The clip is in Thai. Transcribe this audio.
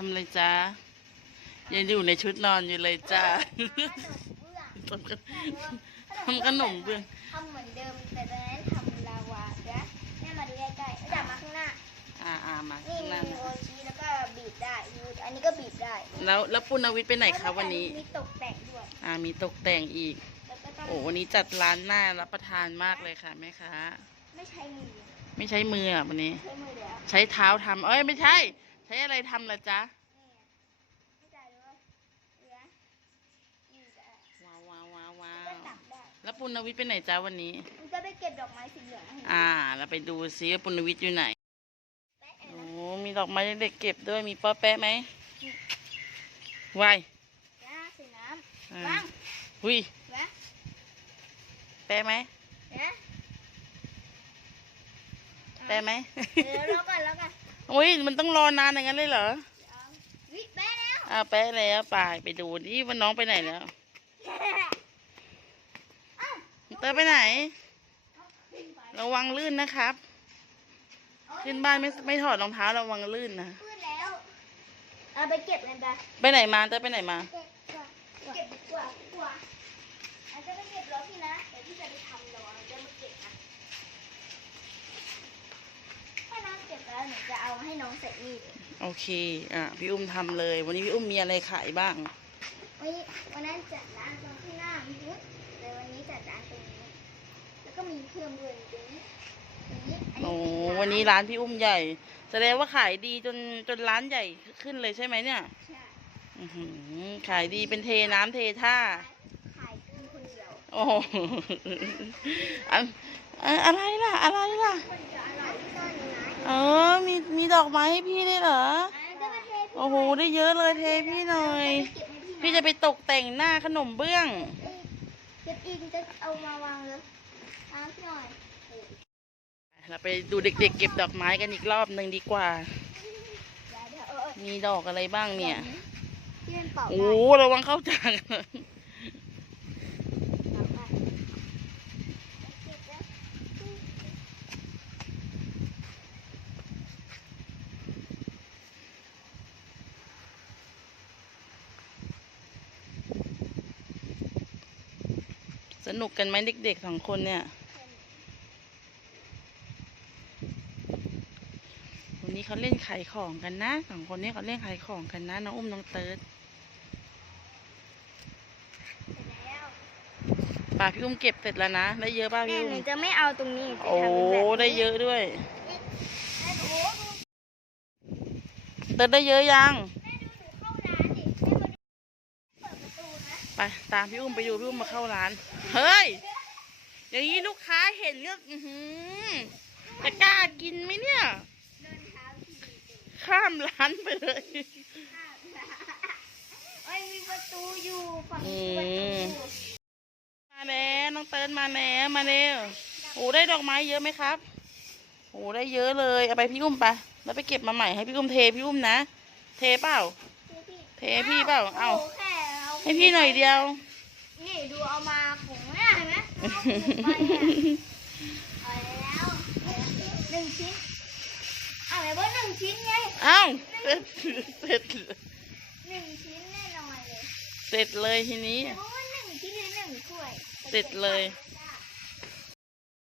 ทำอะไรจ้ายังอยู่ในชุดนอนอยู่เลยจ้าขนมเบื้องทำขนมเบื้องทำเหมือนเดิมแต่ตอนนั้นทำลาวาเดี๋ยวแม่มาดูใกล้ๆจับมาข้างหน้า อ่าอ่ามานี่ข้างหมีน้าโอชีแล้วก็บีบได้ดูอันนี้ก็บีบได้ แล้วแล้วปุณวิทย์ไปไหนคะวันนี้ มีตกแต่งด้วย อ่ามีตกแต่งอีกแล้วก็ต้องโอ้วันนี้จัดร้านน่ารับประทานมากเลยค่ะแม่ค้า ไม่ใช้มือ ไม่ใช้มืออะวันนี้ ใช้มือแล้ว ใช้เท้าทำเอ้ยไม่ใช่ ใช้อะไรทำล่ะจ๊ะนี่ไม่จ่ายด้วยเหลือนี่จะว้าวว้าวว้าวว้าก็วตักได้แล้วปุณวิทย์ไปไหนจ้าวันนี้ มันจะไปเก็บดอกไม้สีเหลืองให้อ่า เราไปดูซิว่าปุณวิทย์อยู่ไหนแป๊ะโอ้นะมีดอกไม้เด็กๆเก็บด้วย มีป้อแป๊ะไหมวายย่าใส่น้อ่าำวางหุยแวะแป๊ะไหมแวะแป๊ะไหม เดี๋ยวรอก่อนรอก่อน อุ้ยมันต้องรอนานอย่างนั้นเลยเหรอเอาวิแป๊ะแล้วอ่าแป๊ะแล้วไปไปดูดิว่าน้องไปไหนแล้วอ้าวเตอไปไหนขึ้นไประวังลื่นนะครับ ขึ้นบ้านไม่ไม่ถอดรองเท้าระวังลื่นนะขึ้นแล้วเอาไปเก็บเลยไปไปไหนมาเตอไปไหนมา เก็บกว่าเก็บดีกว่าดีกว่าอาจจะไปเก็บรถพี่นะเดี๋ยวพี่จะไปทำรอจะมาเก็บนะถ้าน้องเก็บแล้ว หนูจะเอาให้น้องใส่นี่เลยโอเค อะ พี่อุ้มทำเลย วันนี้พี่อุ้มมีอะไรขายบ้าง วันนี้วันนั้นจัดร้านตรงที่หน้ามีพุทธแต่วันนี้จัดร้านตรงนี้ แล้วก็มีเพิ่มด้วยตรงนี้ตรงนี้อันโอ้นี้ปิดวันนี้ร้านพี่อุ้มใหญ่ แสดงว่าขายดีจนจนร้านใหญ่ขึ้นเลยใช่ไหมเนี่ยใช่อื้อหือขายดีเป็นเทน้ำเทท่า ขายกินคนเดียว โอ้โหอันอันอะไรล่ะ อะไรล่ะ อกไม้ให้พี่ได้วยเหรออันนั้นก็มาเทพี่โอ้โห ได้เยอะเลยเทพี่หน่อยเก็บให้พี่พี่นะจะไปตกแต่งหน้าขนมเบื้องเก็บอีกจะเอามาวางเลยเอาพี่หน่อย เราไปดูเด็กๆ เก็บดอกไม้กันอีกรอบหนึ่งดีกว่าเดี๋ยวเดี๋ยวเออเออมีดอกอะไรบ้างเนี่ยที่เป็นเป่าโอ้ได้ระวังเข้าจาก เป่าได้เก็บแล้ว สนุกกันไหมเด็กๆสองคนเนี่ย วันนี้เขาเล่นขายของกันนะสองคนนี้เขาเล่นขายของกันนะน้องอุ้มน้องเติร์ดเสร็จแล้วป่าพี่อุ้มเก็บเสร็จแล้วนะ ได้เยอะป่ะแม่พี่หอุ้นูมจะไม่เอาตรงนี้จะโอ้ทำเป็นแบบนี้ได้เยอะด้วยแม่ดูเติร์ดได้เยอะยัง แม่ดูหนูเข้าร้านดิแม่มาดูเปิดประตูนะ ไปตามพี่อุ้มไปดูพี่อุ้มมาเข้าร้าน เฮ้ยอย่างนี้ลูกค้าเห็นก็อื้อหือจะกล้ากินไหมเนี่ยเดินเท้าทีเดียวข้ามร้านไปเลยเอ้ยมีประตูอยู่ฝั่งนี้ประตูอืมมาแล้วน้องเติร์ดมาแล้วมาเร็วโอ้ได้ดอกไม้เยอะไหมครับโอ้ได้เยอะเลยเอาไปพี่อุ้มไปแล้วไปเก็บมาใหม่ให้พี่อุ้มเทพี่อุ้มนะ เทเปล่า เทพี่เปล่าเอาโโแค่เอา ให้พี่หน่อยเดียว นี่ดูเอามาผงเนี่ยเห็นไหมเอาผงไปเนี่ยเอาแล้วหนึ่งชิ้นเอาไหนว่าหนึ่งชิ้นไงเอ้าเสร็จเสร็จหนึ่งชิ้นแน่นอนเลยเสร็จเลยทีนี้แต่ว่าหนึ่งชิ้นหรือหนึ่งถ้วย เสร็จเลยเ